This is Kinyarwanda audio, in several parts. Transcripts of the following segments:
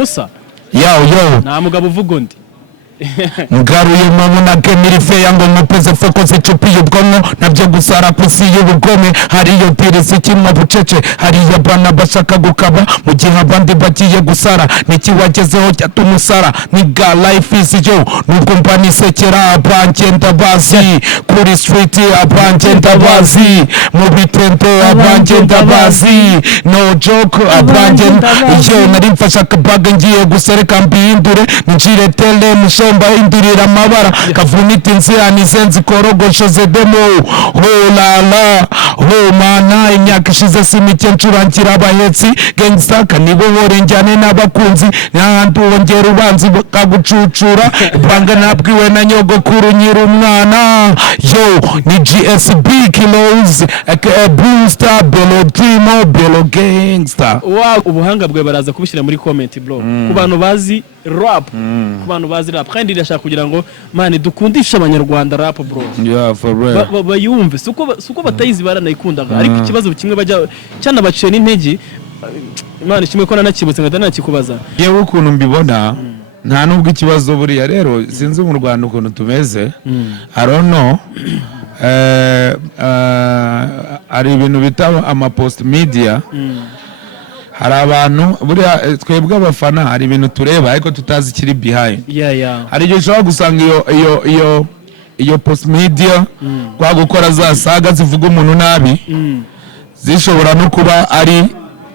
Musa yo nta mugabo uvuga undi ngaruye mabona kemirife yango mupeze foko zicupiye ubwonko nabyo gusara kwisi y'ubugome hariyo dirisi kimwe bucece hariyo bana bashaka gukaba mu gihe abandi bagiye gusara niki wagezeho cyatumusara niga life is yo nubwo mbanisekera abangenda bazi kuri street abangenda bazi mu bitendo abangenda bazi no joke abangenda yo nari mfasha kabaga ngiye gusereka mbihindure njire tele mba indurira amabara kavunita inzira zenzi korogosho zedemo la mana imyaka ishize simike ncurangira abahetsi gangsta kanibo borengane n'abakunzi n'ahantu wongera ubanzi kagucucura banga nabwiwe na nyogokuru nyiri umwana yo ni GSB kilos booster belo dreamo belo gangsta ubuhanga bwe baraza kubishyira muri comment bro ku bantu bazi rap ku bantu bazi rap kandi ndashaka kugira ngo mane dukundisha abanyarwanda rap bro for real bayumve suko batayizi baranayikundaga ariko ikibazo kimwe bajya cyana baciye n'intege Imana kimwe ko nanakibutse ngada nakikubaza yewe ukuntu mbibona nta nubwo ikibazo buriya rero sinzi mu Rwanda ukuntu tumeze I don't know ari ibintu bita ama post media hari abantu buriya twebwe abafana hari ibintu tureba ariko tutazi kiri behind hari igihe ushobora gusanga iyo post media kwa gukora za saga zivuga umuntu nabi zishobora no kuba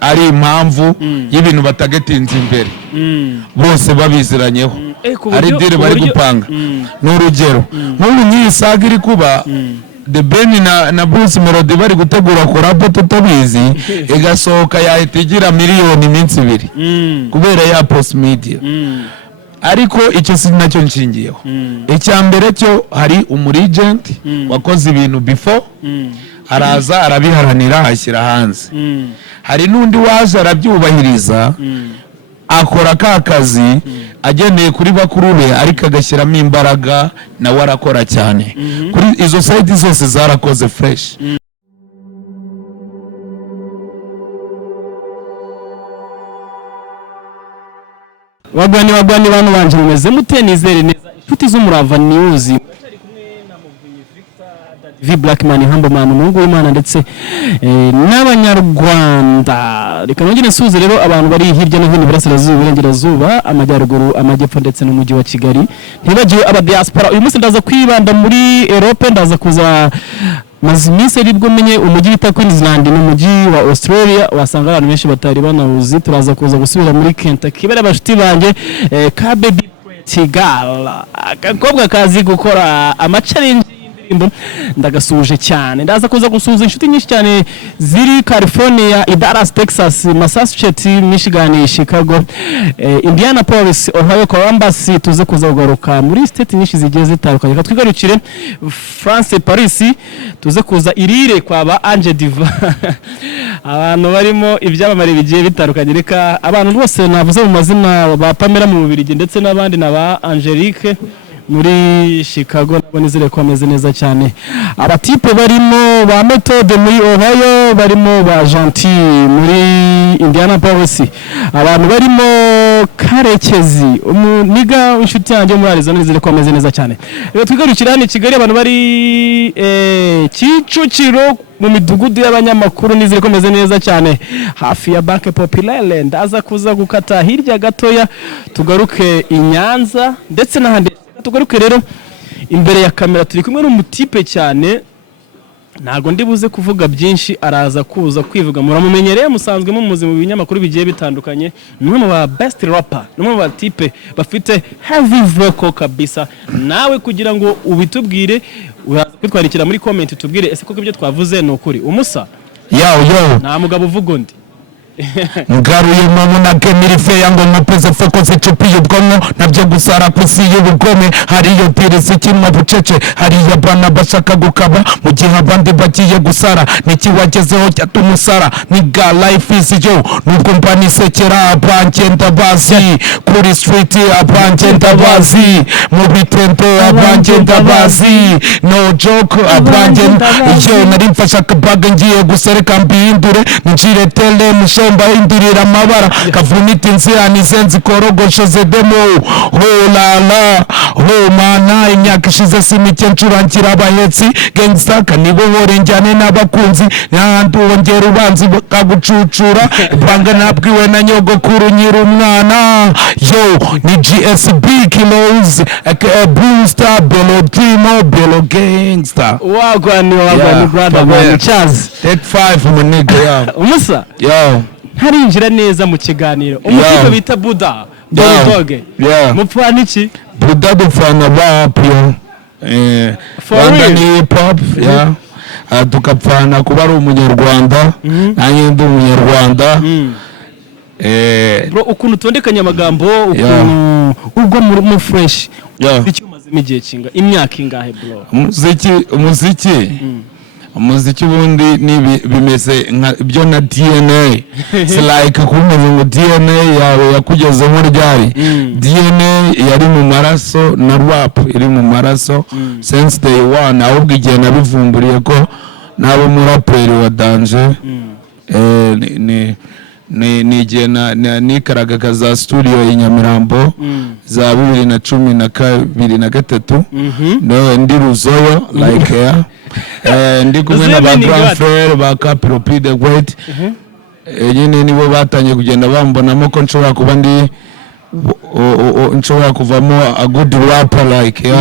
ari impamvu y'ibintu batagetinze imbere bose babiziranyeho ari dire bari gupanga n'urugero nk'ubu nyiyi saga iri kuba The Ben na Bruce Melody bari gutegura korabo tutabizi igasohoka yahita igira miliyoni iminsi 2 kubera ya post media ariko icyo sinacyo nshingiyeho icyambere cyo hari umurigent wakoze ibintu before araza arabiharanira ashyira hanze hari nundi waje arabyubahiriza akora kazi agendeye kuri bakuru be ariko agashyiramo imbaraga nawe arakora cyane kuri izo side zose zarakoze fresh wagwani bantu banje mumeze mute nizere neza inshuti z'umurava news V Blackman Humble Man Mungu w'Imana ndetse n'abanyarwanda reka nongere nsuze rero abantu bari hirya no hino burasirazuba burengerazuba amajyaruguru amajyepfo ndetse n'umujyi wa Kigali ntibagiwe aba diaspora uyu munsi ndaza kwibanda muri Europe ndaza kuza mazimisi ribwo menye umujyi bita Queensland n'umujyi wa Australia wasanga abantu benshi batari banawuzi turaza kuza gusubira muri Kentucky bare abashuti banje ka baby Tigala akakobwa kazi gukora ama challenge ndagasuje cyane ndaza kuza gusuza inshuti nyinshi cyane ziri California, Dallas, Texas, Massachusetts, Michigan, Chicago, Indianapolis, Ohio, Columbus tuze kuza kugaruka muri state nyinshi zigiye zitandukanye twigarukire France, Paris tuze kuza irire kwa ba Ange Diva abantu barimo ibyabamare bigiye bitandukanye reka abantu bose navuze mu mazina ba Pamela mu Bubiligi ndetse n'abandi na ba Angelique muri Chicago nabo nizere ko ameze neza cyane abatipe barimo ba Methode muri Ohio barimo ba Gentil muri Indianapolis abantu barimo Karekezi niga inshuti yanjye muri Arizona nizere ko ameze neza cyane rero twigarukira hano Kigali abantu bari Kicukiro mu midugudu y'abanyamakuru nizere ko ameze neza cyane hafi ya Banque Populaire ndaza kuza gukata hirya gatoya tugaruke i Nyanza ndetse n'ahandi tugaruke rero imbere ya kamera turi kumwe n'umutipe cyane ntago ndibuze kuvuga byinshi araza kuza kwivuga muramumenyereye musanzwe mu muzi mu binyamakuru bigiye bitandukanye numwe mu ba best rapper numwe mu batipe bafite heavy vocal kabisa nawe kugira ngo ubitubwire uraza kwitwarikira muri comment tubwire ese koko ibyo twavuze no kuri umusa yo nta mugabo uvuga undi ngaruye mabona kemirife yango mupeze foko zicupiye ubwonko nabyo gusara kwisi y'ubugome hariyo dirisi kimwe bucece hariyo bana bashaka gukaba mu gihe abandi bagiye gusara niki wagezeho cyatumusara niga life is yo nubwo mbanisekera abangenda bazi kuri street abangenda bazi mu bitendo abangenda bazi no joke abangenda yo nari mfasha kabaga ngiye gusereka mbihindure njire tele mba indurira amabara kavunita inzira izenzi korogosho zedemo ho la la ho mana imyaka ishize simike ncurangira abahetsi gangsta kanibohore njyane n'abakunzi n'ahandi wongera ubanzi kagucucura banga nabwiwe na nyogokuru nyiri umwana yo ni GSB Kilos Booster Belo Dreamo Belo Gangsta wagwani brother man Chaz take 5 mu nigga yo umusa yo ntarinjira neza mu kiganiro umutipe bita Buddha Bulldog mupfana iki Buddha dufana rap yo Rwanda ni hip hop tukapfana kuba ari umunyarwanda nanjye ndi umunyarwanda bro ukuntu tondekanya amagambo ukuntu ubwo mu fresh icyo mazemo igihe kinga imyaka ingahe bro umuziki ubundi ni bimeze byo na DNA it's like kumeze ngo DNA yawe yakugezeho ryari DNA yari mu maraso na rap iri mu maraso since day one ahubwo igihe nabivumburiye ko nabo muraperi wa danger ni igihe nikaraga kaza studio i Nyamirambo za 2012 na 13 ndi Ruzoyo like ndi kumwe na ba grand frère ba Capro P the Great nyine nibo batanye kugenda bambonamo ko nshobora kuba ndi nshobora kuvamo a good rapper like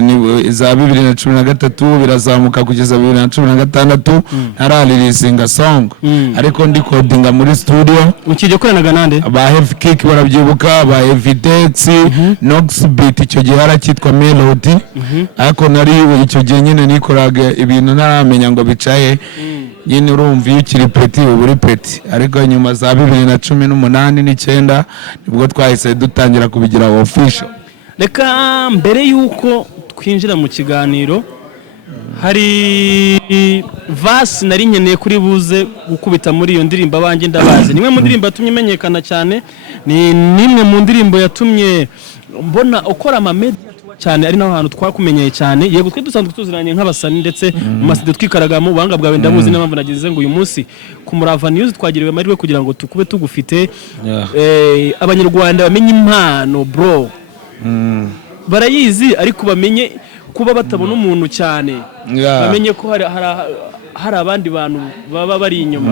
ni za 2013 birazamuka kugeza 2016 ntararirisinga song ariko ndi codinga muri studio ukije koranaga nande ba Heavy Kick barabyibuka ba Evidence Nox Beat icyo gihe harakitwa Melody ariko nari icyo gihe nyine nikoraga ibintu ntaramenya ngo bicaye nyine urumva iyo ukiri peti uburi peti ariko nyuma za 2018 9 nibwo twahise dutangira kubigira official. Reka mbere yuko twinjira mu kiganiro hari vasi nari nkeneye kuri buze gukubita muri iyo ndirimbo abanjye ndabazi nimwe mu ndirimbo yatumye imenyekana cyane ni nimwe mu ndirimbo yatumye mbona ukora amamedia cyane ari naho hantu twakumenyeye cyane yego twe dusanzwe tuziranye nk'abasani ndetse mu maside twikaraga mu banga bwawe ndabuzi n'amamvu nagize ngo uyu munsi ku Murava News twagiriwe amariwe kugira ngo tukube tugufite abanyarwanda bamenye impano bro barayizi ariko bamenye kuba batabona umuntu cyane bamenye ko hari abandi bantu baba bari inyuma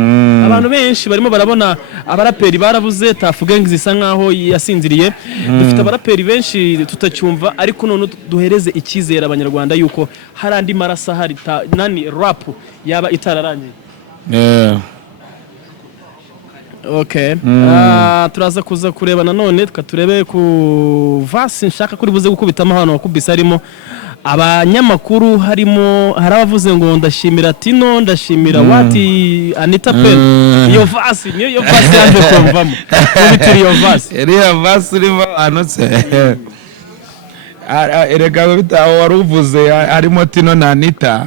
abantu benshi barimo barabona abaraperi barabuze tafugengi zisa nkaho yasinziriye dufite abaraperi benshi tutacyumva ariko none duhereze ikizera abanyarwanda yuko hari andi marasa hari nani rap yaba itararangiye okay turaza kuza kureba nanone tukaturebe ku vasi nshaka kuri buze gukubitamo hano wakubise harimo abanyamakuru harimo harabavuze ngo ndashimira Tino ndashimira wati Anitha Pendo iyo vasi yanze kumvamo ubitiri iyo vasi iriya vasi irimo anotse erega bitaho waruvuze harimo Tino na Anitha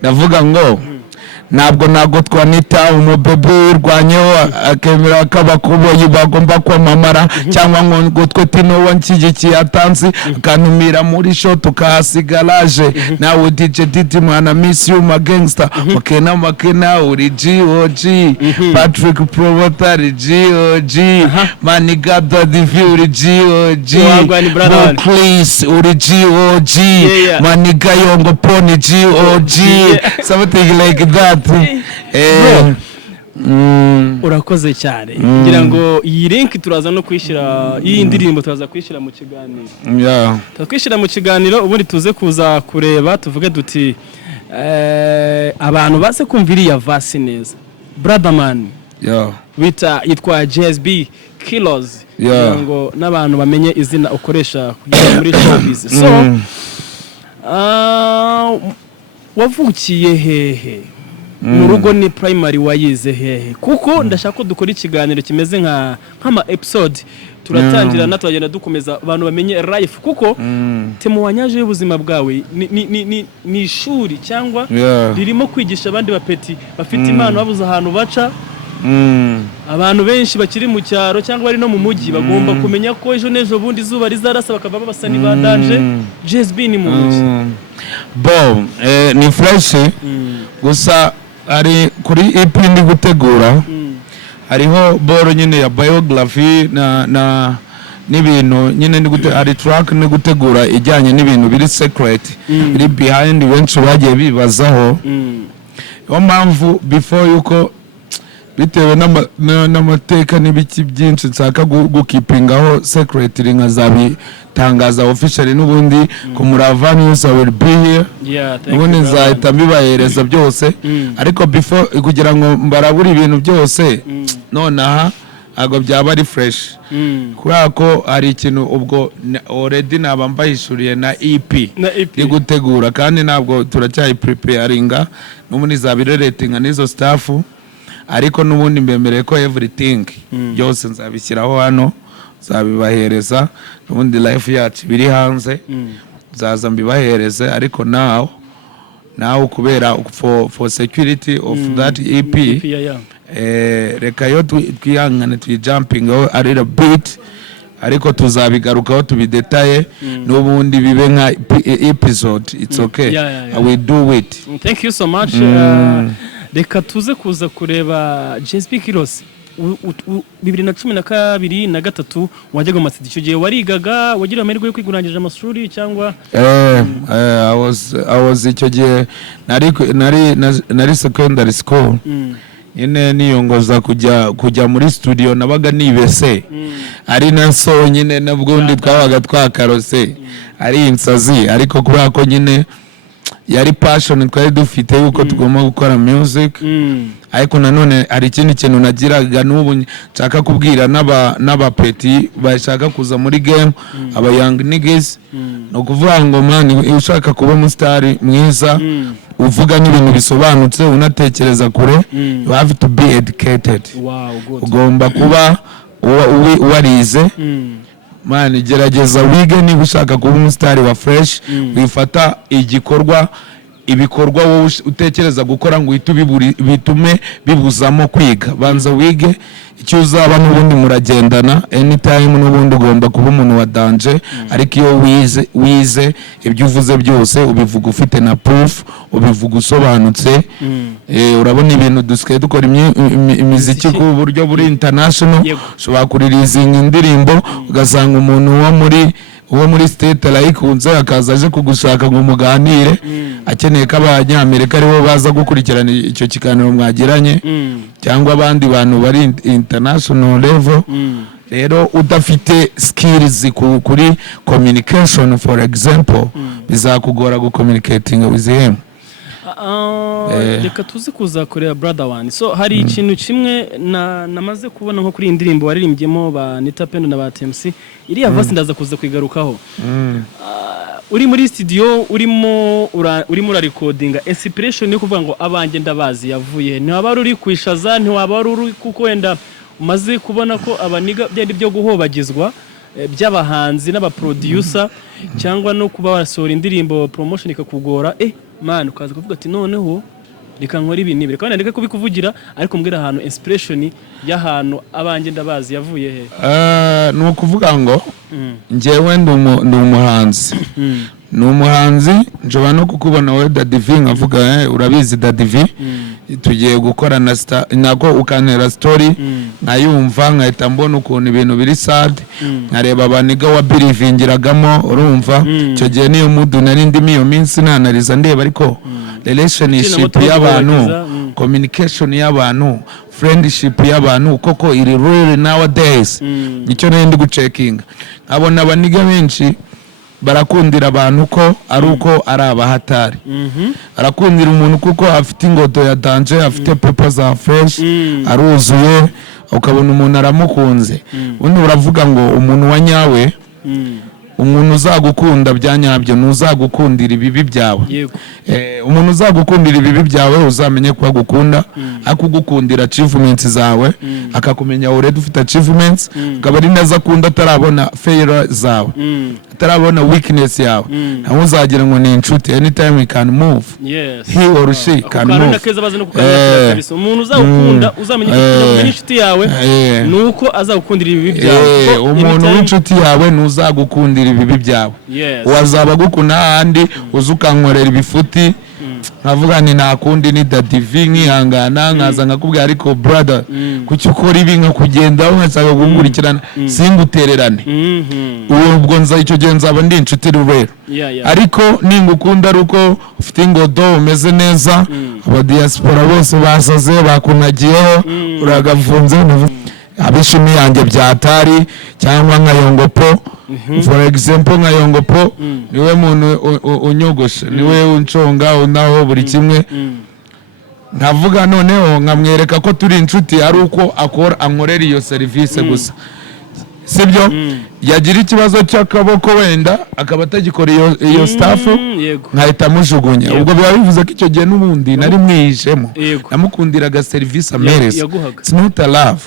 ndavuga ngo ntabwo twanita umubebe urwanyeho akemera k'abakuboyi bagomba kwamamara cyangwa ngo twe Tino wanshyigikiye atanzi akantumira muri show tukahasigaraje nawe DJ Didman miss you my gangster makena uri GOG Patrick Promoter GOG Maniga the Fury GOG please uri GOG Maniga Yongo Pony GOG something like that. Urakoze cyane ngira ngo iyi link turaza no kwishira iyi ndirimbo turaza kwishira mu kiganiro tukwishyira mu kiganiro ubundi tuze kuza kureba tuvuge duti abantu base kumvira ya vasi neza brother man wita yitwa JSB Kilos ngo n'abantu bamenye izina ukoresha muri showbiz so wavukiye hehe mu rugo ni primary wayize hehe kuko ndashaka ko dukora ikiganiro kimeze nk'ama episode turatangira natwagenda dukomeza abantu bamenye life kuko temo wanyaje y'ubuzima bwawe ni ishuri cyangwa ririmo kwigisha abandi bapeti bafite impano babuze ahantu baca abantu benshi bakiri mu cyaro cyangwa bari no mu mujyi bagomba kumenya ko ejo nejo bundi izuba rizarasa bakava babasani bandanje JSB ni mu mujyi ni fresh gusa ari kuri EP ndi gutegura hariho boro nyine ya biography na n'ibintu nyine ari track ni gutegura ijyanye n'ibintu biri secret biri behind benshi bagiye bibazaho yo mpamvu before yuko bitewe n'amateka n'ibiki byinshi nshaka gukipingaho secretary nkazabitangaza officially n'ubundi ku Murava News will be here ubundi nzahita mbibahereza byose ariko before kugira ngo mbarabura ibintu byose nonaha ago byaba ari fresh kubera ko hari ikintu ubwo already naba mbahishuriye na EP ni gutegura kandi ntabwo turacyayi preparinga n'ubundi zabireretinga n'izo staff ariko n'ubundi mbemereye ko everything byose nzabishyiraho hano zabibahereza n'ubundi life yacu biri hanze zaza mbibahereze ariko now kubera for security of that EP reka yo twihangane jumping a little bit ariko tuzabigarukaho tubidetaye n'ubundi bibe nka episode. It's okay. I will do it. Thank you so much. Reka tuze kuza kureba JSP Kiros 2012 na gatatu wajyaga mu matsinda icyo gihe warigaga wagira amahirwe yo kwigurangije amashuri cyangwa I was icyo gihe nari secondary school nyine niyongoza kujya muri studio nabaga nibese ari naso nyine nabwo twabaga twakarose ari insazi ariko kubera ko nyine yari passion twari dufite yuko tugomba gukora music ariko nanone hari ikindi kintu nagiraga n'ubu nshaka kubwira n'abapeti bashaka kuza muri game aba young niggas no kuvuga ngo man ushaka kuba umustar mwiza uvuga n'ibintu bisobanutse unatekereza kure you have to be educated. Ugomba kuba warize man gerageza wige niba ushaka kuba umustar wa fresh wifata ibikorwa wowe utekereza gukora ngo bitume bibuzamo kwiga banza wige icyo uzaba n'ubundi muragendana anytime n'ubundi ugomba kuba umuntu wa danger ariko iyo wize ibyo uvuze byose ubivuga ufite na proof ubivuga usobanutse urabona ibintu dusigaye dukora imiziki ku buryo buri international ushobora kuririzinga indirimbo ugasanga umuntu uwo muri state arayikunze akaza aje kugushaka ngo muganire akeneye ko abanyamerika aribo baza gukurikirana icyo kiganiro mwagiranye cyangwa abandi bantu bari international level rero udafite skills kuri communication for example bizakugora gucommunicating with him. Reka tuzi kuza kureba brother one so hari ikintu kimwe namaze kubona nko kuri indirimbo waririmbyemo ba Anitha Pendo na ba TMC iriya verse ndaza kuza kwigarukaho uri muri studio urimo recording inspiration yo kuvuga ngo abanjye ndabazi yavuye ntiwaba uri kwishaza ntiwaba uri kuko wenda umaze kubona ko abaniga byari byo guhobagizwa by'abahanzi n'abaproducer cyangwa no kuba wasora indirimbo promotion ikakugora man ukaza kuvuga ati noneho reka nkora ibi nibi reka ndeke kubikuvugira ariko mbwira ahantu inspiration y'ahantu abanjye ndabazi yavuye he no kuvuga ngo njyewe ndi umuhanzi njoba no kukubona we Dadivi nkavuga urabizi Dadivi tugiye gukora nako ukantera story nkayumva nkahita mbona ukuntu ibintu biri sad nkareba abaniga wa believingiragamo urumva icyo gihe niyo mudu nari ndimo iyo minsi nanariza ndeba ariko relationship y'abantu communication y'abantu friendship y'abantu koko iri real nowadays nicyo ndi gucekinga nkabona abaniga benshi barakundira abantu ko ari uko ari abahatari barakundira umuntu kuko afite ingoto ya danger afite pepa za fresh aruzuye ukabona umuntu aramukunze undi uravuga ngo umuntu wa nyawe umuntu uzagukunda byanyabyo ntuzagukundira ibibi byawe umuntu uzagukundira ibibi byawe uzamenye ko agukunda akugukundira achievements zawe akakumenya already ufite achievements akaba ari neza akunda atarabona failure zawe atarabona weakness yawe naho uzagira ngo ni inshuti anytime he can move he or she can move umuntu uzagukunda uzamenye ko inshuti yawe nuko azagukundira ibibi byawe umuntu w'inshuti yawe ntuzagukundira ibibi byawe wazaba gukuna handi uzukankorera ibifuti nkavuga ni nakundi ni dadivi nkihangana nkaza nkakubwira ariko brother kuki ukora ibi nkakugendaho nkashaka gukurikirana singutererane ubwo nza icyo gihe nzaba ndi inshuti rero ariko ningukunda ari uko ufite ingodo umeze neza aba diaspora bose basaze bakunagiyeho uragafunze abishimi yanjye byatari cyangwa nka Yongopo for example nka Yongopo niwe muntu unyogosha niwe unconga unaho buri kimwe nkavuga noneho nkamwereka ko turi inshuti ari uko ankorera iyo service gusa sibyo yagira ikibazo cy'akaboko wenda akaba atagikora iyo staff nkahita mujugunya ubwo biba bivuze ko icyo gihe n'ubundi nari mwihishemo namukundiraga service amereza it's not a love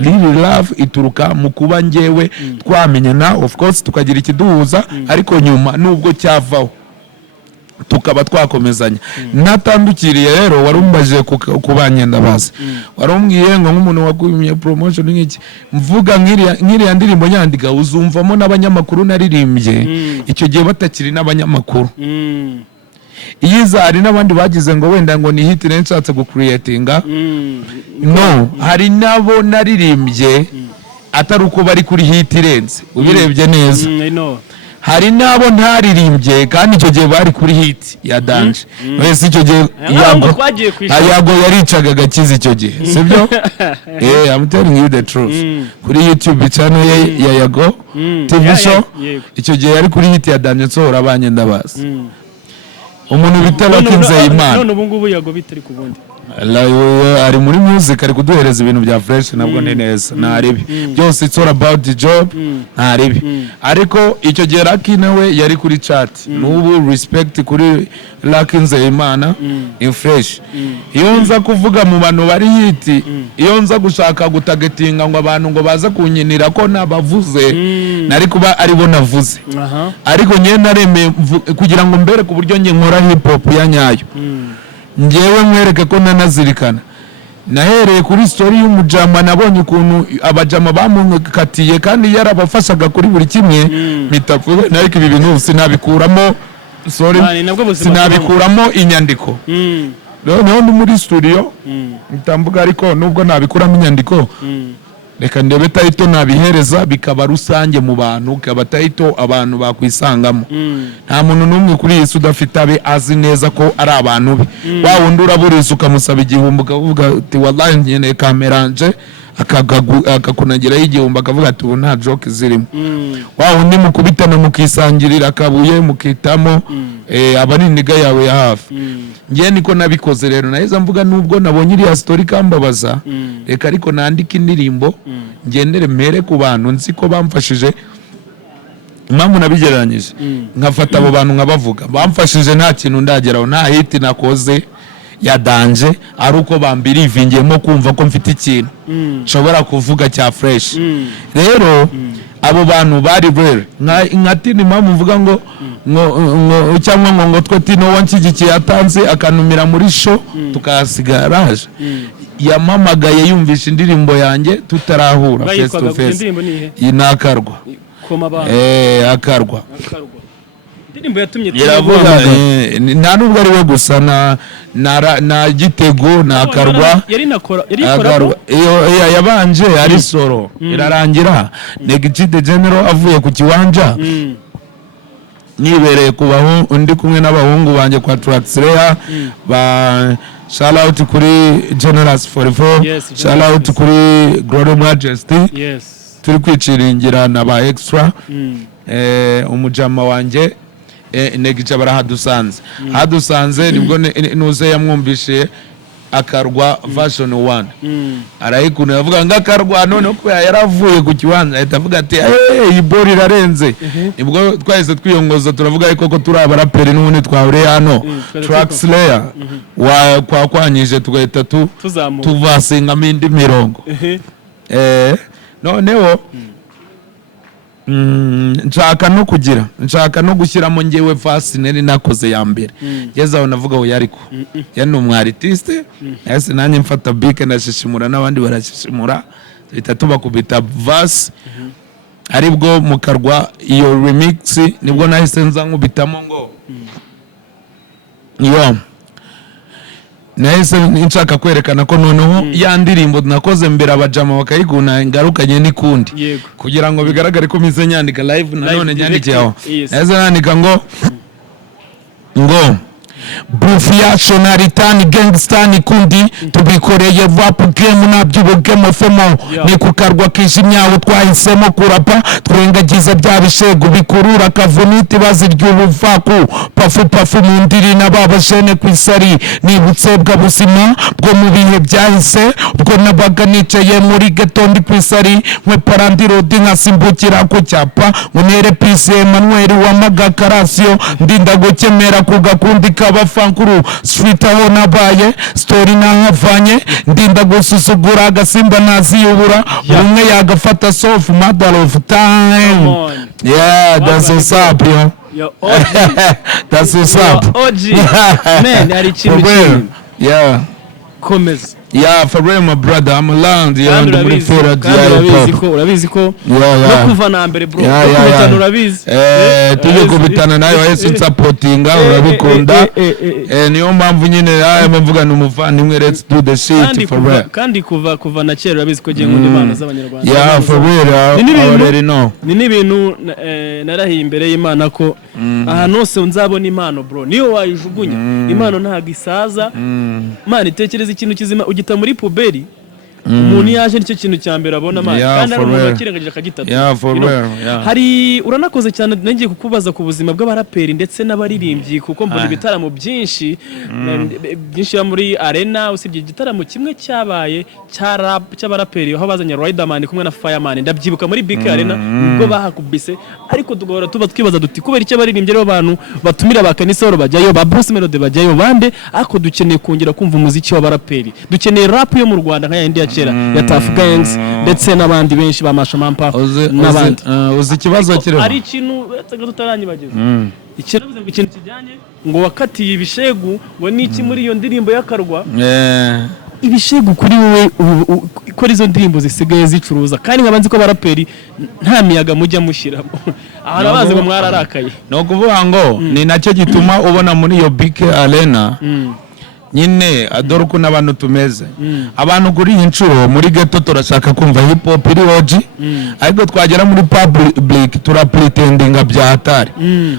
really love ituruka mu kuba njyewe twamenyana of course tukagira ikiduhuza ariko nyuma nubwo cyavaho tukaba twakomezanya natandukiriye rero warumbaje kubanyenda bazi warumbwiye ngo nk'umuntu wagumiye promotion nk'iki mvuga nk'iriya ndirimbo nyandika uzumvamo n'abanyamakuru naririmbye icyo gihe batakiri n'abanyamakuru Iyizari n'abandi bagize ngo wenda ngo ni hit nshatse gucreatinga no hari nabo naririmbye atari uko bari kuri hit irenze ubirebye neza hari nabo ntaririmbye kandi icyo gihe bari kuri hit ya danje wese icyo gihe Yago yaricaga agakiza icyo gihe sibyo I'm telling you the truth kuri YouTube channel ya Yago TV show icyo gihe yari kuri hit ya danje nsohora abanye ndabaza umuntu bitabakinze Imana none ubu ngubu Yago bitari kubundi ari muri music ari kuduhereza ibintu bya fresh nabwo ni neza naribi byose it's all about the job naribi ariko icyo gihe Lucky nawe yari kuri chat n'ubu respect kuri Lucky Nzeyimana in fresh iyo nza kuvuga mu bantu bari hit iyo nza gushaka gutagetinga ngo abantu ngo baza kunyinira ko nabavuze nari kuba ari bo navuze ariko ngiye nareme kugira ngo mbere ku buryo nge nkora hip hop ya nyayo ngewe mwereke ko nanazirikana nahereye kuri story y'umujama nabonye ukuntu abajama bamukatiye kandi yarabafashaga kuri buri kimwe mitavuga nariko ibi bintu sinabikuramo sinabikuramo inyandiko no muri studio ntambuga ariko nubwo nabikuramo inyandiko reka ndebe tayito nabihereza bikaba rusange mu bantu kaba tayito abantu bakwisangamo nta muntu numwe kuri Yesu udafite abe azi neza ko ari abantu be wa wundi uraburiza ukamusaba igihumbi ukavuga ati wallahi nyene kameranje akakunagira igihumbi akavuga ati ubu nta joke zirimo wa wundi mukubitana mukisangirira akabuye mukitamo abari niga yawe ya hafi ngiye niko nabikoze rero naheza mvuga nubwo nabonye iriya story kambabaza reka ariko nandika indirimbo ngendere mpere ku bantu nzi ko bamfashije impamvu nabigereranyije nkafata abo bantu nkabavuga bamfashije nta kintu ndageraho nta hit nakoze ya danje ari uko bambirivingiyemo kumva ko mfite ikintu nshobora kuvuga cya fresh rero abo bantu bari rare nkatini impamvu mvuga ngo cyangwa ngo twe tino wanshyigikiye atanze akanumira muri show tukasigaraje yamamagaye yumvisha indirimbo yanjye tutarahura face to face inakarwa akarwa indirimbo yatumye iravuga nta nubwo ari we gusa na gitego nakarwa iyo yabanje ari solo irarangira Negicide General avuye ku kiwanja nibereye kubaho undi kumwe n'abahungu banje kwa Traxler ba shout out kuri Generous 44 shout out kuri Glory Majesty turi kwiciringira na ba extra umujama wanje Negica barahadusanze nibwo nuze yamwumvishe akarwa version 1 arayikunda yavuga ngo akarwa none ko yaravuye ku kiwanza ahita avuga ati iyi bori irarenze nibwo twahise twiyongoza turavuga ariko ko turi abaraperi n'ubundi twahuriye hano Traxler kwakwanyije tugahita tuvasingamo indi mirongo noneho nshaka no gushyiramo ngewe fasi nari nakoze ya mbere ngeze aho navuga ngo yariko yani umwaritiste yase nanjye mfata bike ndashishimura n'abandi barashishimura bita tubakubita verse aribwo mukarwa iyo remix nibwo nahise nza nkubitamo ngo yo nahise nshaka kwerekana ko noneho ya ndirimbo nakoze mbere abajama bakayiguna ingarukanye n'ikundi kugira ngo bigaragare ko mize nyandika live nanone nyandikiye aho nahise nandika ngo Brufiacho na ritani gangstani kundi tubikoreye rap game nabyubugemo femo ni kukarwa kijimyaho twahisemo kurapa twengagiza bya bishego bikurura kavuniti baziryubuvaku pafu mu ndiri nababashene kwisari nibutse bwa buzima bwo mu bihe byahise ubwo nabaga nicaye muri ghetto ndi kwisari mwe parandirodi nkasimbukira ku cyapa munere PC Emmanuel wamaga karasio ndinda gukemera ku gakundi abafankuru street aho nabaye story nahavanye ndinda gususugura agasimba naziyubura umwe yagafata soft mother of time that's what's up yo that's what's up man ari ikintu komeza for real my brother I'm around muri fera urabizi ko no kuva na mbere bro kubitana urabizi tuje kubitana nayo wese supportinga urabikunda niyo mpamvu nyine mvuga n'umuvandimwe let's do the shit for real kandi kuva na kera urabizi ko giye nkunda impano z'abanyarwanda for real already know ni ibintu narahiye imbere y'Imana ko ahantu hose nzabona impano bro niyo wayijugunya impano ntago isaza Imana itekereza ikintu kizima ugita muri puberi umuntu yaje nicyo kintu cya mbere abona amazi kandi ari umuntu wakirengagije akagitatu hari uranakoze cyane nagiye kukubaza ku buzima bw'abaraperi ndetse n'abaririmbyi kuko mbona ibitaramo byinshi muri arena usibye igitaramo kimwe cyabaye cy'abaraperi aho bazanye Riderman kumwe na Fireman ndabyibuka muri BK Arena ubwo bahakubise ariko tugahora tuba twibaza duti kubera icyo abaririmbyi rero abantu batumira bakanisoro bajyayo ba Bruce Melody bajyayo bande ariko dukeneye kongera kumva umuziki w'abaraperi dukeneye rap yo mu Rwanda nka yandi ya Tough Gangs ndetse n'abandi benshi ba Mashamampa n'abandi uzi ikibazo kiri ari ikintu tutaranyibagiza ikintu kijyanye ngo wakatiye ibishegu ngo niki muri iyo ndirimbo y'akarwa ibishegu kuri wowe ko izo ndirimbo zisigaye zicuruza kandi nkabanzi ko baraperi nta miyaga mujya mushyiramo aha bazi ngo mwararakaye no kuvuga ngo ni nacyo gituma ubona muri iyo BK Arena nyine adoro ko n'abantu tumeze abantu kuri incuro muri ghetto turashaka kumva hip hop iri oji ariko twagera muri public turapretendinga bya hatari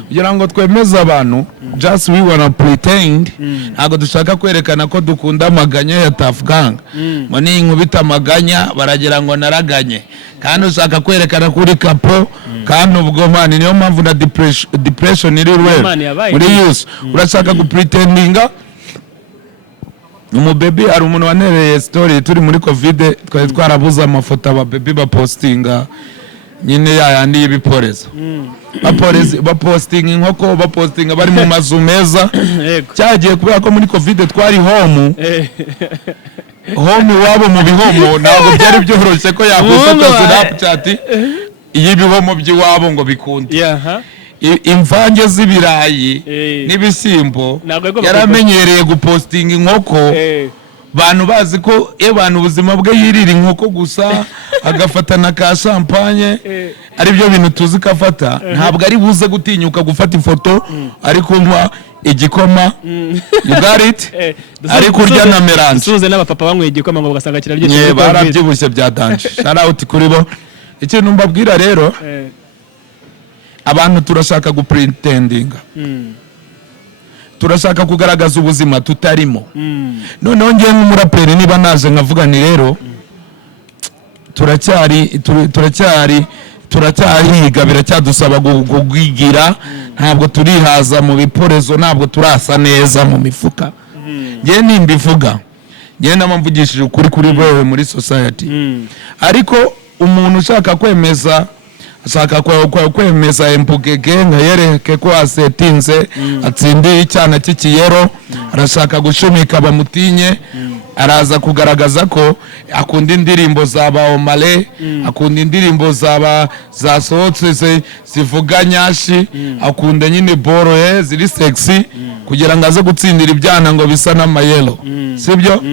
kugira ngo twemeze abantu just we wanna pretend ntago dushaka kwerekana ko dukunda amaganya ya Tough Gang moni nkubita amaganya baragira ngo naraganye kandi ushaka kwerekana kuri kapo kandi ubwo mani niyo mpamvu na depression iri muri use urashaka gupretendinga baby ari umuntu wanereye story turi muri covid twari twarabuza amafoto aba baby bapostinga nyine yandi y'ibiporezo bapostinga inkoko bapostinga bari mu mazu meza cyagiye kubera ko muri covid twari home wabo mu bihomo ntabwo byari byoroshye ko yakufata Snapchat y'ibihomo by'iwabo ngo bikunde imvange z'ibirayi n'ibisimbo yaramenyereye gupostinga inkoko bantu bazi ko abantu ubuzima bwe yirira inkoko gusa agafata na ka champagne ari byo bintu tuzi kafata ntabwo ari buze gutinyuka gufata ifoto ari kunywa igikoma you got it ari kurya na meranje suze n'abapapa banyweye igikoma ngo bagasanga kirabyiye barabyibushye bya danje shout out kuri bo ikintu mbabwira rero abantu turashaka gupretendinga turashaka kugaragaza ubuzima tutarimo noneho ngiye nk'umuraperi niba naje nkavuga ni rero turacyariga biracyadusaba kugwigira ntabwo turihaza mu biporezo ntabwo turasa neza mu mifuka ngiye nimbivuga ngiye namamvugishije ukuri kuri wewe muri society ariko umuntu ushaka kwemeza empugege nka yereke ko asetinze atsindiye icyana cy'ikiyero arashaka gushumika bamutinye araza kugaragaza ko akunda indirimbo za Omale akunda indirimbo zasohotse zivuga nyashi akunda nyine boroye ziri sexy kugira ngo aze gutsindira ibyana ngo bisa n'amayelo sibyo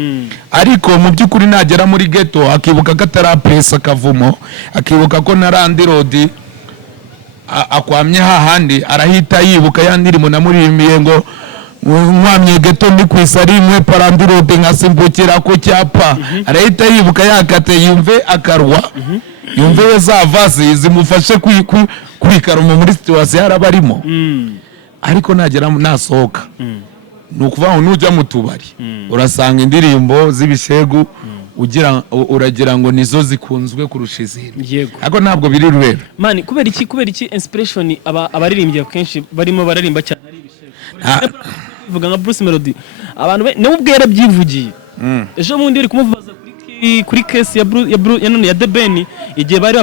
ariko mu by'ukuri nagera muri ghetto akibuka ko atarapesa kavumo akibuka ko narandi road akwamye hahandi arahita yibuka ya ndirimo namurimiye ngo nkwamye geto ndi kwisari imwe parandirobe nkasimbukira ku cyapa arahita yibuka yakate yumve akarwa yumve we za vasi zimufashe kwikaruma muri situation yaraba arimo ariko nagera nasohoka nukuvuga ngo nujya mu tubari urasanga indirimbo z'ibishegu uragira ngo nizo zikunzwe kurusha izindi ariko ntabwo biri rero mani kubera iki inspiration abaririmbye kenshi barimo bararimba cyane ari ibishegu vuga nka Bruce Melody abantu nawe ubwe yarabyivugiye ejo bundi uri kumuvuza kuri case ya Didman igihe bari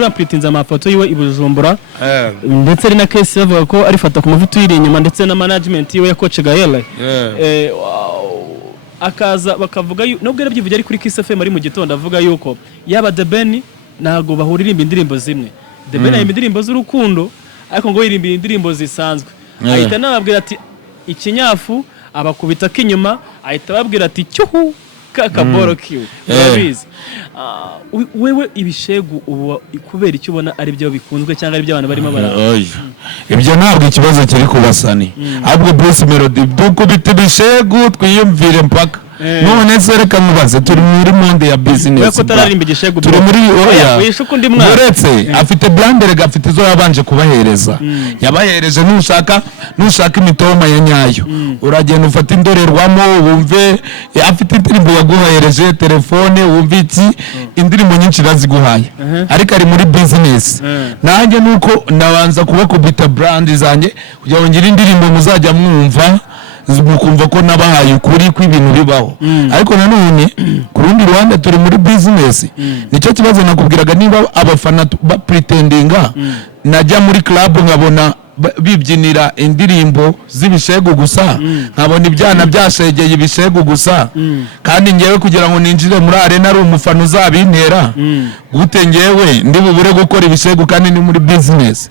baprintinze amafoto yiwe ibujumbura ndetse ari na case bavuga ko ari fata ku mavuta yiri inyuma ndetse na management yiwe ya Coach Gael akaza bakavuga nubwo yarabyivugiye ari kuri Kiss FM ari mu gitondo avuga yuko yaba Didman nago bahuririmba indirimbo zimwe Didman ari indirimbo z'urukundo ariko ngo yirimba indirimbo zisanzwe ahita nababwira ati ikinyafu abakubita kinyuma ahita babwira ati cyuhu kakaboro kiwe urabizi wewe ibishegu ubu kubera icyo ubona ari byo bikunzwe cyangwa ari byo abantu barimo ibyo ntabwo ikibazo kiri kubasani ahubwo Bruce Melody dukubita ibishegu twiyumvire mpaka none se reka mubaze turi muri monde ya business turi muri uretse afite blandere gafite zo yabanje kubahereza yabahereje nushaka imitoma ya nyayo uragenda ufata indorerwamo wumve afite indirimbo yaguhayereje telefone wumve iki indirimbo nyinshi raziguhaye ariko ari muri business nanjye nuko nabanza kubakubita brand zanjye kugira ngo ngire indirimbo muzajya mwumva mukumva ko nabahaye ukuri kw'ibintu bibaho ariko nanone ku rundi ruhande turi muri business nicyo kibazo nakubwiraga niba abafana pretendinga najya muri club nkabona bibyinira indirimbo z'ibishegu gusa nkabona ibyana byashegeye ibishegu gusa kandi ngewe kugira ngo ninjire muri arena ari umufana uzabintera gute ngewe ndi bubure gukora ibishegu kandi ni muri business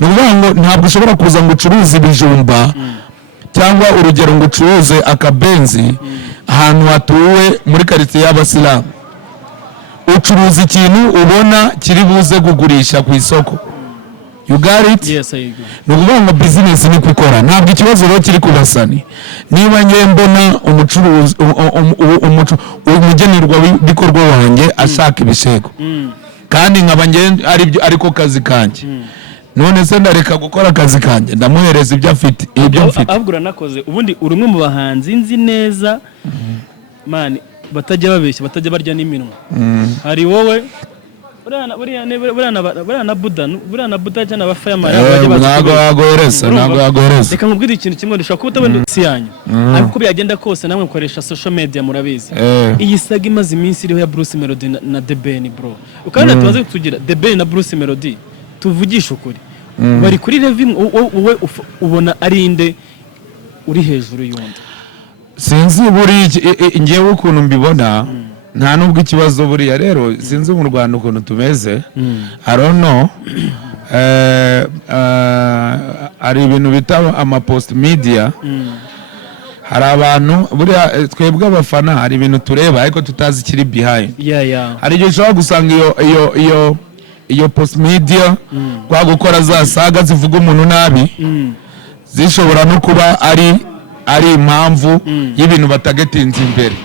nuvuga ngo ntabwo ushobora kuza ngo ucuruze ibijumba cyangwa urugero ngo ucuruze akabenzi ahantu hatuwe muri quartier y'abasilamu ucuruza ikintu ubona kiri buze kugurisha ku isoko you got it yes I agree nukuvuga ngo business ni kwikora ntabwo ikibazo rero kiri kubasani niba ngiye mbona umucuruzi umugenirwa bikorwa wanjye ashaka ibishego kandi nkaba ngiye ariko kazi kanjye none se ndareka gukora akazi kanjye ndamuhereza ibyo afite ahubwo nakoze ubundi uri umwe mu bahanzi nzi neza mani batajya babeshya batajya barya n'iminwa hari wowe buriya na Buda cyane abafayamara ntabwo yagoreza reka nkubwire ikintu kimwe dushobora kuba utabona isi yanyu ariko uko byagenda kose namwe mukoresha social media murabizi iyi saga imaze iminsi iriho ya Bruce Melody na Didman bro ukanda tubaze kutugira Didman na Bruce Melody tuvugisha ukuri bari kuri level wowe ubona ari inde uri hejuru y'undi sinzi buri ngewe ukuntu mbibona nta nubwo ikibazo buriya rero sinzi mu Rwanda ukuntu tumeze I don't know ari ibintu bita amapost media hari abantu buriya twebwe abafana hari ibintu tureba ariko tutazi kiri behind hari igihe ushobora gusanga iyo post media kwa gukora za saga zivuga umuntu nabi zishobora no kuba ari impamvu y'ibintu batagetinze imbere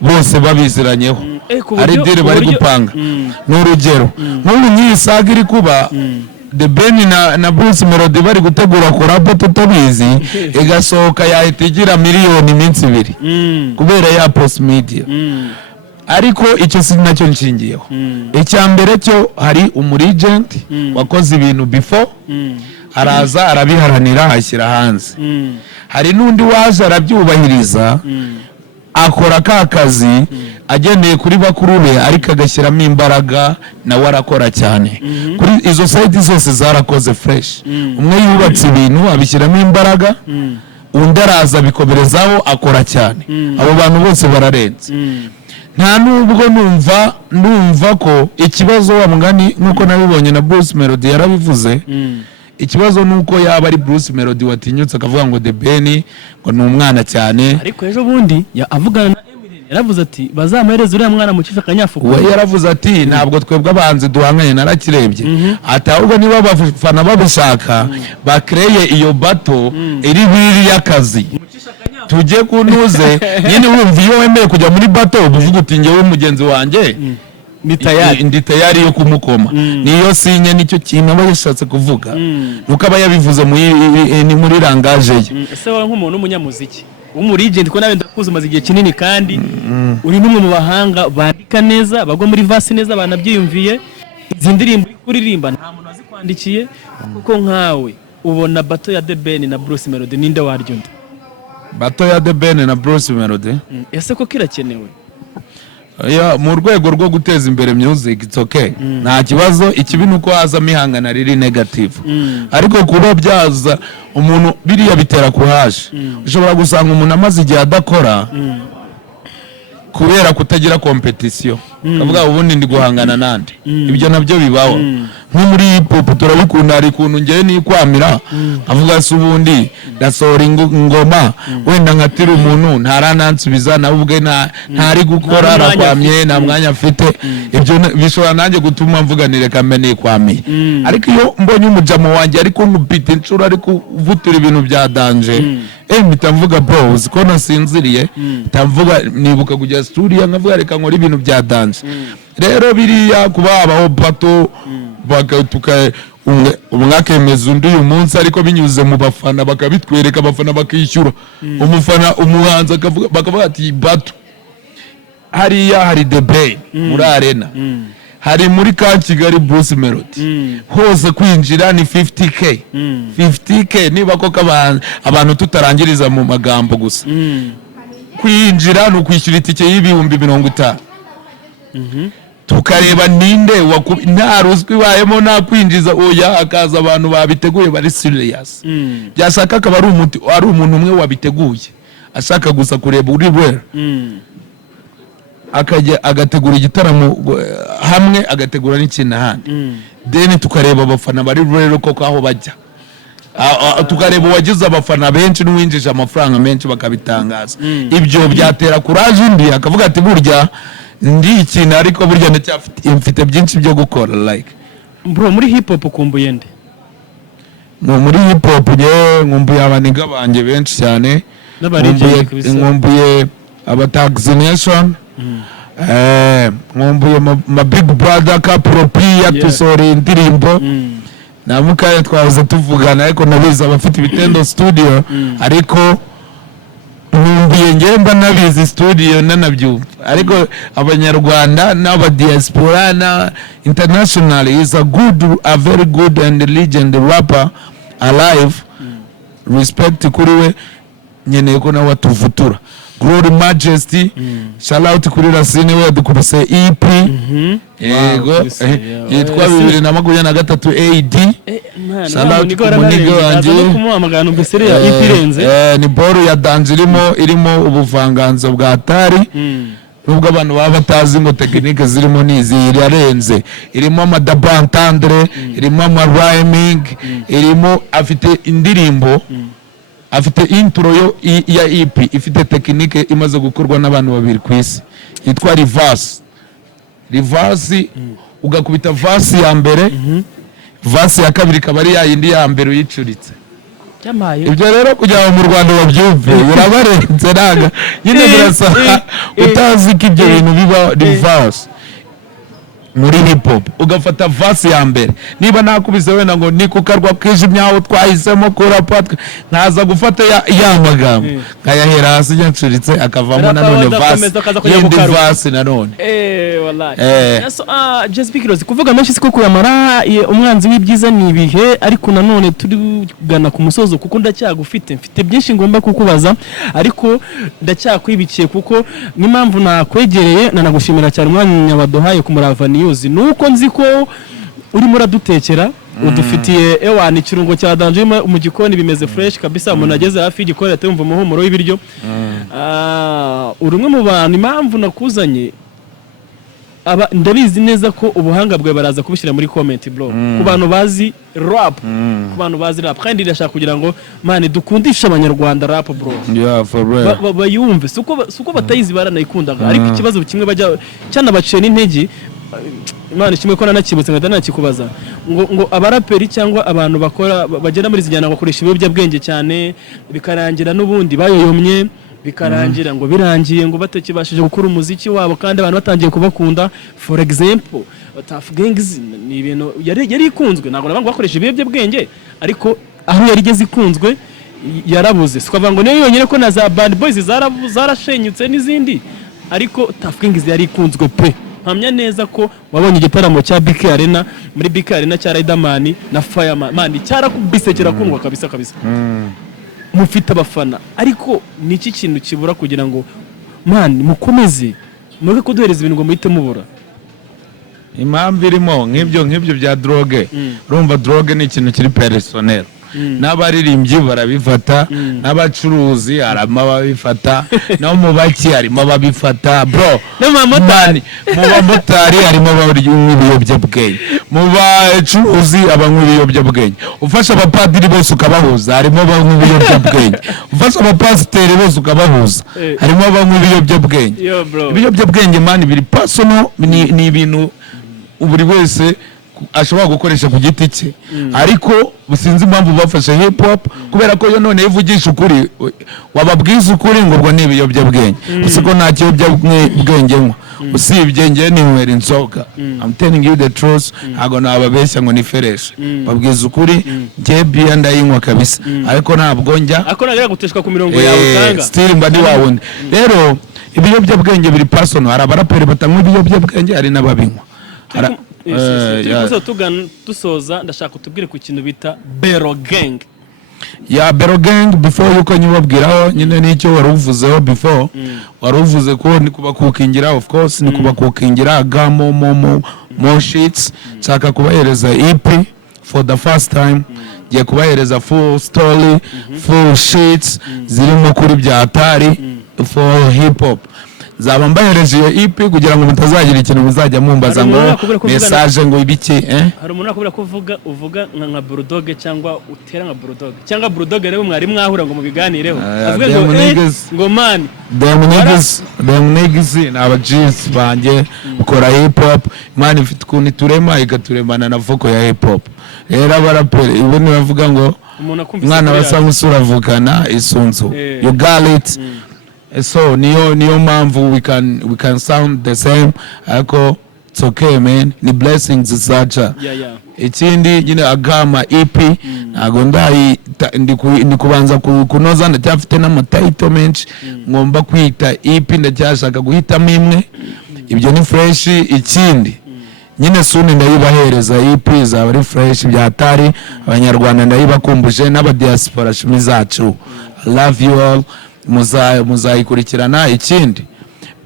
bose babiziranyeho ari dire bari gupanga n'urugero nk'ubu n'iyi saga iri kuba Didman na Bruce Melody bari gutegura korabo tutabizi igasohoka yahita igira miliyoni iminsi 2 kubera ya post media ariko icyo sinacyo nshingiyeho icyambere cyo hari umurigent wakoze ibintu before araza arabiharanira ashyira hanze hari nundi waje arabyubahiriza akora ka kazi agendeye kuri bakuru be ariko agashyiramo imbaraga nawe arakora cyane kuri izo side zose zarakoze fresh umwe yubatse ibintu abishyiramo imbaraga undi araza bikomerezaho akora cyane abo bantu bose bararenze nta nubwo numva ko ikibazo wa mugani nkuko nabibonye na Bruce Melody yarabivuze ikibazo nuko yaba ari Bruce Melody watinyutse akavuga ngo Didman ngo ni umwana cyane ariko ejo bundi avugana na Emily yaravuze ati bazamuhereza uriya mwana mucisha akanyafuko. We yaravuze ati ntabwo twebwe abanzi duhanganye narakirebye ati ahubwo niba abafana babishaka bakreye iyo bato iri biri y'akazi tujye kuntuze nyine wumva iyo wemeye kujya muri bato uvuga uti ngewe mugenzi wanjye ndi tayari yo kumukoma niyo sinye nicyo kintu aba yashatse kuvuga nuko aba yabivuze muri rangaje ye. Ese wowe nk'umuntu w'umunyamuziki w'umurigenti ko nawe ndakuzi umaze igihe kinini kandi uri n'umwe mu bahanga bandika neza bagwa muri vasi neza banabyiyumviye izi ndirimbo uri kuririmba nta muntu wazikwandikiye kuko nkawe ubona bato ya Didman na Bruce Melody ninde waryo undi? Bato ya Didman na Bruce Melody ese ko kirakenewe mu rwego rwo guteza imbere music it's okay nta kibazo ikibi nuko hazamo ihangana riri negative ariko kuba byaza umuntu biriya bitera kuhaje ushobora gusanga umuntu amaze igihe adakora kubera kutagira competition kavuga ubundi ndi guhangana nande ibyo nabyo bibaho nko muri hip hop turabikunda ari kuntu ngiye ni kwamira avuga se ubundi dasohora ingoma wenda nkatira umuntu ntaranansubiza nawe ubwe ntari gukora arakwamye nta mwanya afite ibyo bishobora nanjye gutuma mvuganire kamene kwamiye ariko iyo mbonye umujamo wanjye ariko nkupita inshuro ariko uvutura ibintu bya danger mpita mvuga bro uziko nasinziriye tamvuga nibuka kujya studio nkavuga reka nkora ibintu bya dance rero biriya kuba abaho bato bagatuka umwakemeza undi uyu munsi ariko binyuze mu bafana bakabitwereka abafana bakishyura umufana umuhanzi bakavuga ati bato hariya hari Didman muri arena hari muri ka Kigali Bruce Melody hose kwinjira ni 50k 50k niba koko abantu tutarangiriza mu magambo gusa kwinjira no kwishyura itike y'ibihumbi 50 tukareba ninde nta ruswi bayemo nta kwinjiza oya akaza abantu babiteguye bari serious byashaka akaba ari umuntu umwe wabiteguye ashaka gusa kureba uri wera agategura igitaramo hamwe agategura n'ikintu ahandi then tukareba abafana bari rero koko aho bajya tukareba uwagize abafana benshi n'uwinjije amafaranga menshi bakabitangaza ibyo byatera courage undi akavuga ati burya ndi ikintu ariko burya mfite byinshi byo gukora like bro muri hip hop ukumbuye nde? No muri hip hop nkumbuye abaniga banje benshi cyane nkumbuye abataxination nkumbuye ma big brother ka propi yatusore indirimbo namukaye twaza tuvugana ariko nabiza abafite ibitendo studio ariko nkumbuye ngemba nabizi studio nanabyumva ariko abanyarwanda n'aba diaspora na international is a very good and legend rapper alive respect kuri we nyene ko nawe tuvutura Glory Majesty shout out kuri Rasine we dukubise EP yego yitwa 2023 AD shout out ku munigo wanje kumamagana mbesere ya EP renze ni boro ya dance irimo ubuvanganzo bwa tari nubwo abantu baba batazi ngo technique zirimo nizi yarenze irimo amadaba entendre irimo ama rhyming irimo afite indirimbo afite intro ya EP ifite technique imaze gukorwa n'abantu babiri kwisi yitwa reverse ugakubita verse ya mbere verse ya kabiri kabari ya yindi ya mbere uyicuritse ibyo rero kugira mu Rwanda babyumve birabarenze naga nyine birasa utazi ko ibyo bintu biba reverse muri hip hop ugafata verse ya mbere niba nakubize wenda ngo ni kukarwa kije myaho twahisemo kura patwe nkaza gufata ya magambo nkayahera hasi nyancuritse akavamo nanone verse nanone wallahi so just because kuvuga menshi siko kuyamara umwanzi w'ibyiza ni ibihe ariko nanone turi kugana ku musozo kuko ndacyagufite mfite byinshi ngomba kukubaza ariko ndacyakwibikiye kuko n'impamvu nakwegereye nanagushimira cyane umwanya waduhaye ku Murava News nuko nzi ko uri muradutekera udufitiye ewana ikirungo cya danje mu gikoni bimeze fresh kabisa umuntu ageze hafi y'igikoni atumva umuhumuro w'ibiryo urumwe mu bantu impamvu nakuzanye ndabizi neza ko ubuhanga bwe baraza kubishyira muri comment bro ku bantu bazi rap ku bantu bazi rap kandi ndashaka kugira ngo man dukundisha abanyarwanda rap bro for real bayumve suko batayizi baranayikundaga ariko ikibazo kimwe bajya cyana baciye n'intege Imana kimwe ko nanakibutse nganakikubaza ngo abaraperi cyangwa abantu bakora bagenda muri zijyana bakoresha ibiyobyabwenge cyane bikarangira n'ubundi bayoyomye bikarangira ngo birangiye ngo batakibashije gukora umuziki wabo kandi abantu batangiye kubakunda for example Tough Gangs ni ibintu yari ikunzwe ntabwo nabango bakoresha ibiyobyabwenge ariko aho yari igeze ikunzwe yarabuze sikavuga ngo niyo yonyine ko na za Bad Boys zarashenyutse n'izindi ariko Tough Gangs yari ikunzwe pe mpamya neza ko wabonye igitaramo cya BK Arena muri BK Arena cya Riderman na Fireman man cyarakubise kirakundwa kabisa mufite abafana ariko niki kintu kibura kugira ngo man mukomeze muke kuduhereza ibintu ngo muhite mubura impamvu irimo nk'ibyo bya drogue urumva drogue ni ikintu kiri personnel n'abaririmbyi barabifata n'abacuruzi harimo ababifata no mu baki harimo ababifata bro no mu bamotari harimo abanywa ibiyobyabwenge mu bacuruzi abanywa ibiyobyabwenge ufasha abapadiri bose ukabahuza harimo abanywa ibiyobyabwenge ufasha abapasiteri bose ukabahuza harimo abanywa ibiyobyabwenge ibiyobyabwenge man biri personal ni ibintu buri wese ashobora gukoresha ku giti cye ariko sinzi impamvu bafashe hip hop kubera ko yo none ivugisha ukuri wababwiza ukuri ngo ubwo ni ibiyobyabwenge usiko nta kiyobyabwenge nywa usibye ngiye ninywera inzoga I'm telling you the truth ntago nababeshya ngo ni fresh babwiza ukuri ngiye bia ndayinywa kabisa ariko ntabwo njya ariko nagera guteshwa ku mirongo yawe utanga still mba ndi wawundi rero ibiyobyabwenge biri personal hari abaraperi batanywa ibiyobyabwenge hari n'ababinywa dusoza ndashaka kutubwire ku kintu bita Bero Gang Bero Gang before yuko nyibabwiraho nyine nicyo waruvuzeho before waruvuze ko ni kubakukingira of course ni kubakukingira gamo more sheets nshaka kubahereza EP for the first time ngiye kubahereza full story full sheets zirimo kuri bya Atari for hip hop zaba mbahereje iyo EP kugira ngo mutazagira ikintu muzajya mumbaza ngo message ngo ibiki hari umuntu akubira ko uvuga nka Bulldog cyangwa utera nka Bulldog cyangwa Bulldog rero mwari mwahura ngo mubiganireho avuga ngo man them niggas n'aba G's banje ukora hip hop man ifite kuntu turema igaturemana na voko ya hip hop rero abaraperi ibo ni bavuga ngo mwana basa nk'usuravukana isunzu you got it so niyo mpamvu we can sound the same ariko it's okay man ni blessings zacha ikindi nyine agama EP ntago ndi kubanza kunoza ndacyafite n'amatitle menshi ngomba kwita EP ndacyashaka guhitamo imwe ibyo ni fresh ikindi nyine suni ndayibahereza EP zaba ari fresh bya Atari abanyarwanda ndayibakumbuje n'abadiaspora shumi zacu I love you all muzayikurikirana ikindi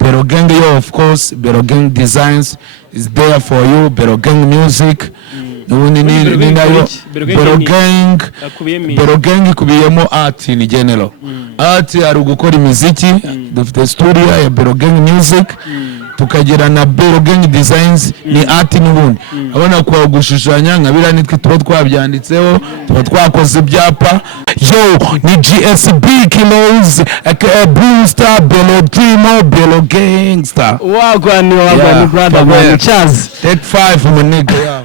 Bero Gang yo of course Bero Gang Designs is there for you Bero Gang Music ubundi ni nayo Bero Gang kubiyemo art in general art ari ugukora imiziki dufite studio ya Bero Gang Music tukagira na Bero Gang Designs ni art n'ubundi abona kwa gushushanya nkabira nitwe tuba twabyanditseho tuba twakoze ibyapa yo ni GSB Kilos aka Blue Star Belo Dreamer Belo Gangster wagwani brother man chaz take 5 mu nigga